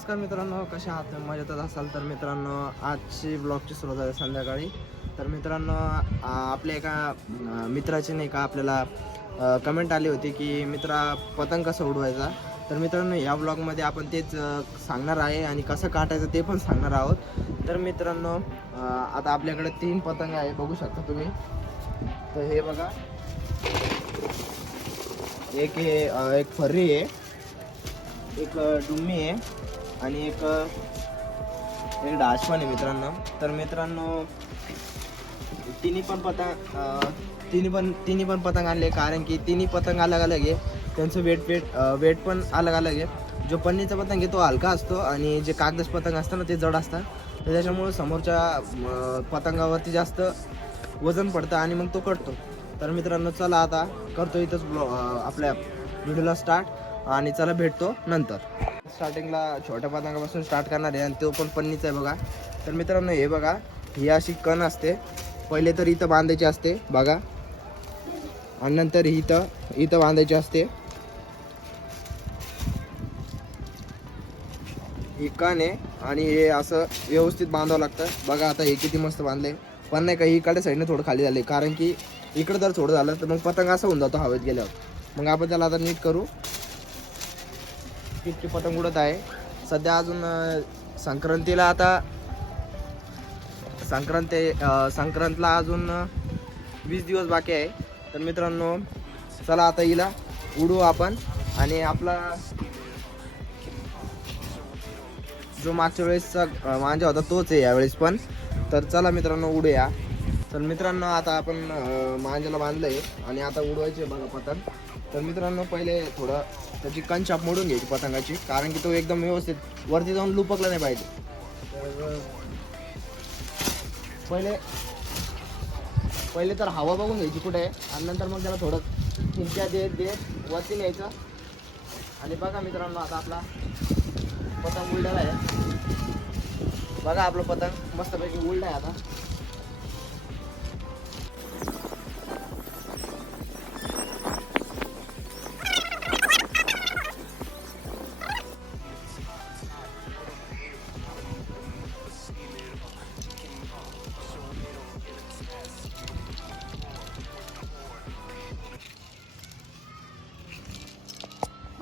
नमस्कार मित्रांनो, कशा आहात तुम्ही? मजेतच असाल तर मित्रांनो, आजची ब्लॉगची सुरुवात आहे संध्याकाळी. तर मित्रांनो, आपल्या एका मित्राची नाही का आपल्याला कमेंट आली होती की मित्रा पतंग कसं उडवायचा. तर मित्रांनो, या ब्लॉगमध्ये आपण तेच सांगणार आहे आणि कसं काटायचं ते पण सांगणार आहोत. तर मित्रांनो, आता आपल्याकडे 3 पतंग आहे, बघू शकता तुम्ही. तर हे बघा, एक फर्री आहे, एक डुम्मी आहे आणि एक डाश पण आहे मित्रांनो. तर मित्रांनो, तिन्ही पण पतंग आणले, कारण की तिन्ही पतंग अलग अलग आहे. त्यांचं वेट पण अलग अलग आहे. जो पन्नीचा पतंग आहे तो हलका असतो आणि जे कागदाच पतंग असतं ना ते जड असतात. तर त्याच्यामुळे समोरच्या पतंगावरती जास्त वजन पडतं आणि मग तो कटतो. तर मित्रांनो, चला आता करतो इथंच आपल्या व्हिडिओला स्टार्ट आणि चला भेटतो नंतर. स्टार्टिंगला छोट्या पतंगापासून स्टार्ट करणार आहे आणि तो पण पन्नीचा आहे बघा. तर मित्रांनो, हे बघा, ही अशी कण असते. पहिले तर इथं बांधायची असते बघा, आणि नंतर इथं बांधायची असते. ही कण आहे आणि हे असं व्यवस्थित बांधावं लागतं बघा. आता हे किती मस्त बांधले, पण नाही का इकडे साईडने थोडं खाली झाले, कारण की इकडं जर थोडं झालं तर मग पतंग असं होऊन जातो हवेत गेल्यावर. मग आपण त्याला आता नीट करू. किती पतंग उडत आहे सध्या. अजून संक्रांतला अजून 20 दिवस बाकी आहे. तर मित्रांनो, चला आता हिला उडवू आपण. आणि आपला जो मागच्या वेळेसचा मांजा होता तोच आहे यावेळेस पण. तर चला मित्रांनो, उडूया. तर मित्रांनो, आता आपण मांजाला बांधलंय आणि आता उडवायचे बघा पतंग. तर मित्रांनो, पहिले थोडं त्याची कंचाप मोडून घ्यायची पतंगाची, कारण की तो एकदम व्यवस्थित वरती जाऊन लुपकला नाही पाहिजे. तर पहिले तर हवा बघून घ्यायची कुठे आहे, आणि नंतर मग त्याला थोडं खिंच्या देत वरती न्यायचं. आणि बघा मित्रांनो, आता आपला पतंग उलटायला आहे बघा. आपलं पतंग मस्तपैकी उलट आहे आता.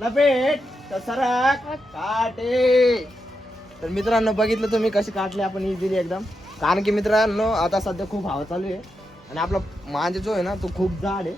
लपेट सरक काटे. तर मित्रांनो, बघितलं तुम्ही कशी काटली आपण इझिली एकदम. कारण की मित्रांनो, आता सध्या खूप हवा चालू आहे आणि आपला मांजा जो आहे ना तो खूप जाड आहे.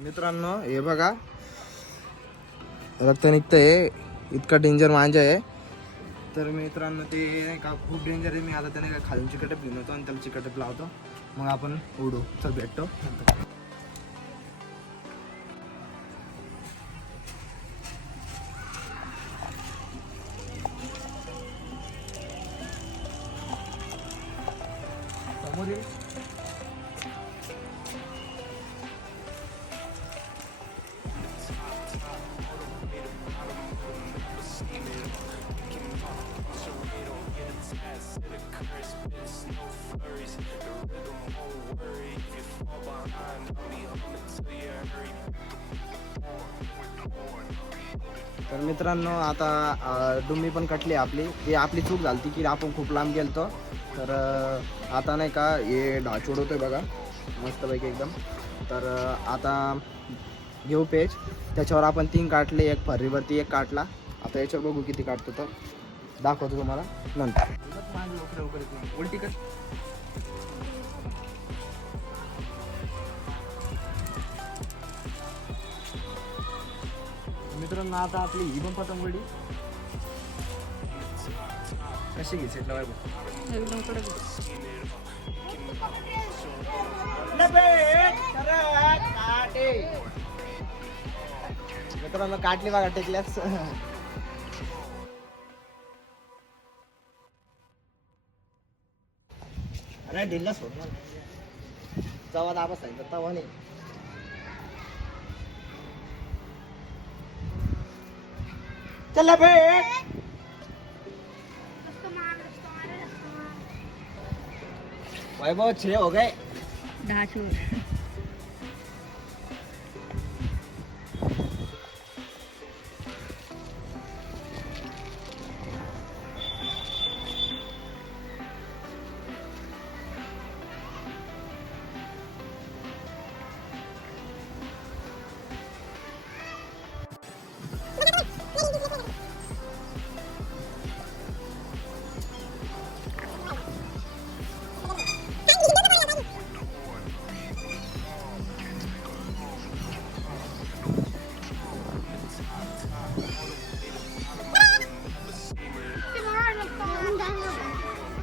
मित्रांनो, हे बघा, रक्त निघतंय. इतका डेंजर मांजा आहे. तर मित्रांनो, ते नाही का खूप डेंजर आहे. मी आता त्याने काय खालून चिकटप घेऊन येतो आणि त्याला चिकटप लावतो, मग आपण उडू. चल भेटतो. समोर ये. तर मित्रांनो, आता डुम्मी पण कटली आपली. ती आपली चूक झाली की आपण खूप लांब गेलतो. तर आता नाही का हे ढाच उडवतोय बघा मस्तपैकी एकदम. तर आता घेऊ पेज. त्याच्यावर आपण 3 काटले, एक फरीवरती एक काटला आता याच्यावर बघू किती काढतो तर दाखवतो तुम्हाला नंतर. उलटी कर. मित्रांनो आता आपली ही पण पतंगवडी कशी घ्यायची एकदम कडक. मित्रांनो काटली बघा टेकल्यास. अरे ढिल्ला सोड ना, तवा दाबा सांगितलं तवा नाही. चला भेट. वैभव 6 हो गए. 10 छोड़.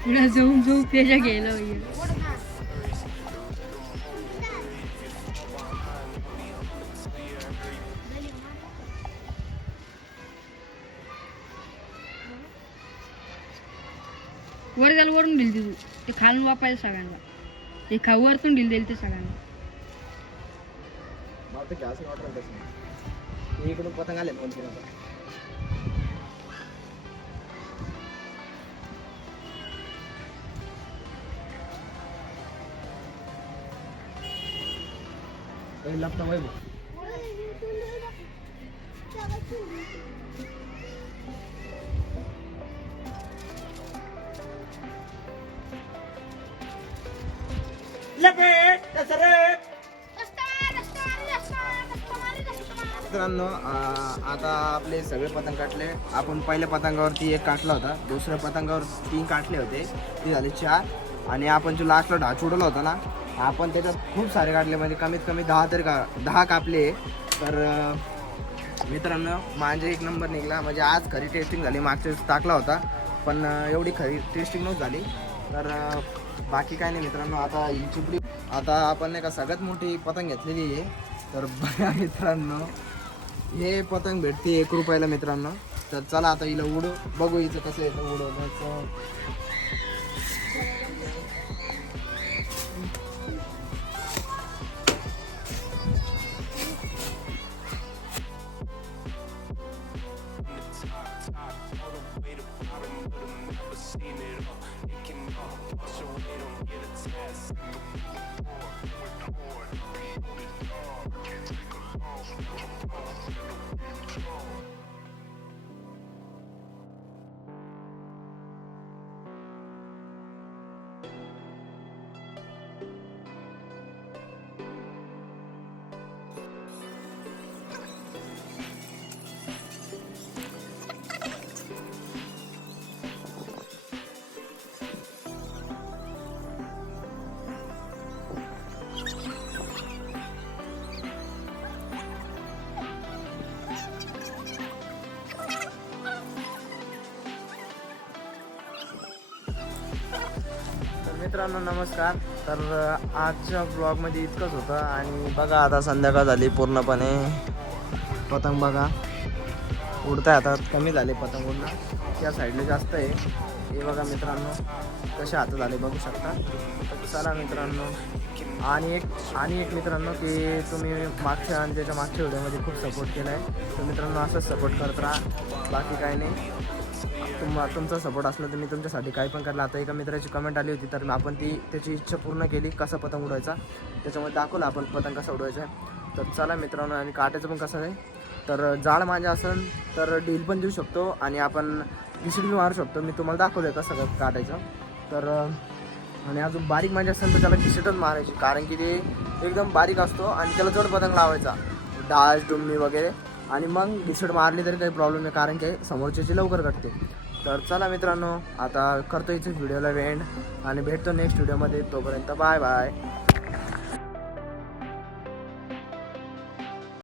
Udah zoom aja gelo ya. वरून दिल तू ते खालून वापायला सगळ्यांना. ते वरतून दिल ते सगळ्यांना. मला तर गॅस वाटत नाही. इकडून पतंग आले पण लपता वैभव. मित्रांनो आता आपले सगळे पतंग काटले. आपण पहिल्या पतंगावरती एक काटला होता, दुसऱ्या पतंगावर 3 काटले होते, ते झाले 4. आणि आपण जो लास्टला ढाच उडवला होता ना, आपण त्याच्यात खूप सारे काढले, म्हणजे कमीत कमी 10 कापले. तर मित्रांनो माझे 1 नंबर निघाला. म्हणजे आज खरी टेस्टिंग झाली. मागच्या वेळेस टाकला होता पण एवढी खरी टेस्टिंग नव्हती झाली. तर बाकी काय नाही मित्रांनो. आता ही चिपडी आता आपण नाही का सगळ्यात मोठी पतंग घेतलेली आहे. तर बघा मित्रांनो हे पतंग भेटते 1 रुपयाला मित्रांनो. तर चला आता हिला उडू बघू हिचं कसं येतं उडवण्याचं. मित्रांनो नमस्कार. तर आजच्या ब्लॉगमध्ये इतकंच होतं. आणि बघा आता संध्याकाळ झाली पूर्णपणे. पतंग बघा उडताय आता, कमी झाले पतंग उडणं, त्या साईडला जास्त आहे. हे बघा मित्रांनो कसे हात झाले बघू शकता. तर चला मित्रांनो आणि एक मित्रांनो की तुम्ही मागच्या आणि त्याच्या मागच्या व्हिडिओमध्ये खूप सपोर्ट केला आहे. तर मित्रांनो असंच सपोर्ट करत राहा, बाकी काही नाही. तुमचा सपोर्ट असला तर मी तुमच्यासाठी काही पण करला. आता एका मित्राची कमेंट आली होती, तर आपण त्याची इच्छा पूर्ण केली, कसा पतंग उडवायचा त्याच्यामध्ये दाखवलं आपण पतंग कसा उडवायचा आहे. तर चला मित्रांनो आणि काटायचं पण कसं आहे, तर जाळ माझ्या असेल तर डील पण देऊ शकतो आणि आपण घिसडी मारू शकतो. मी तुम्हाला दाखवलं आहे कसं काटायचं. तर आणि अजून बारीक माझ्या असेल तर त्याला घिसटच मारायची, कारण की ते एकदम बारीक असतो आणि त्याला जड पतंग लावायचा, डाळ डुम्मी वगैरे. आणि मग डिस्टेट मारली तरी काही प्रॉब्लेम नाही, कारण की समोरच्याची लवकर कटते. तर चला मित्रांनो, आता करतो इथे व्हिडिओला एंड आणि भेटतो नेक्स्ट व्हिडिओमध्ये. तोपर्यंत बाय बाय.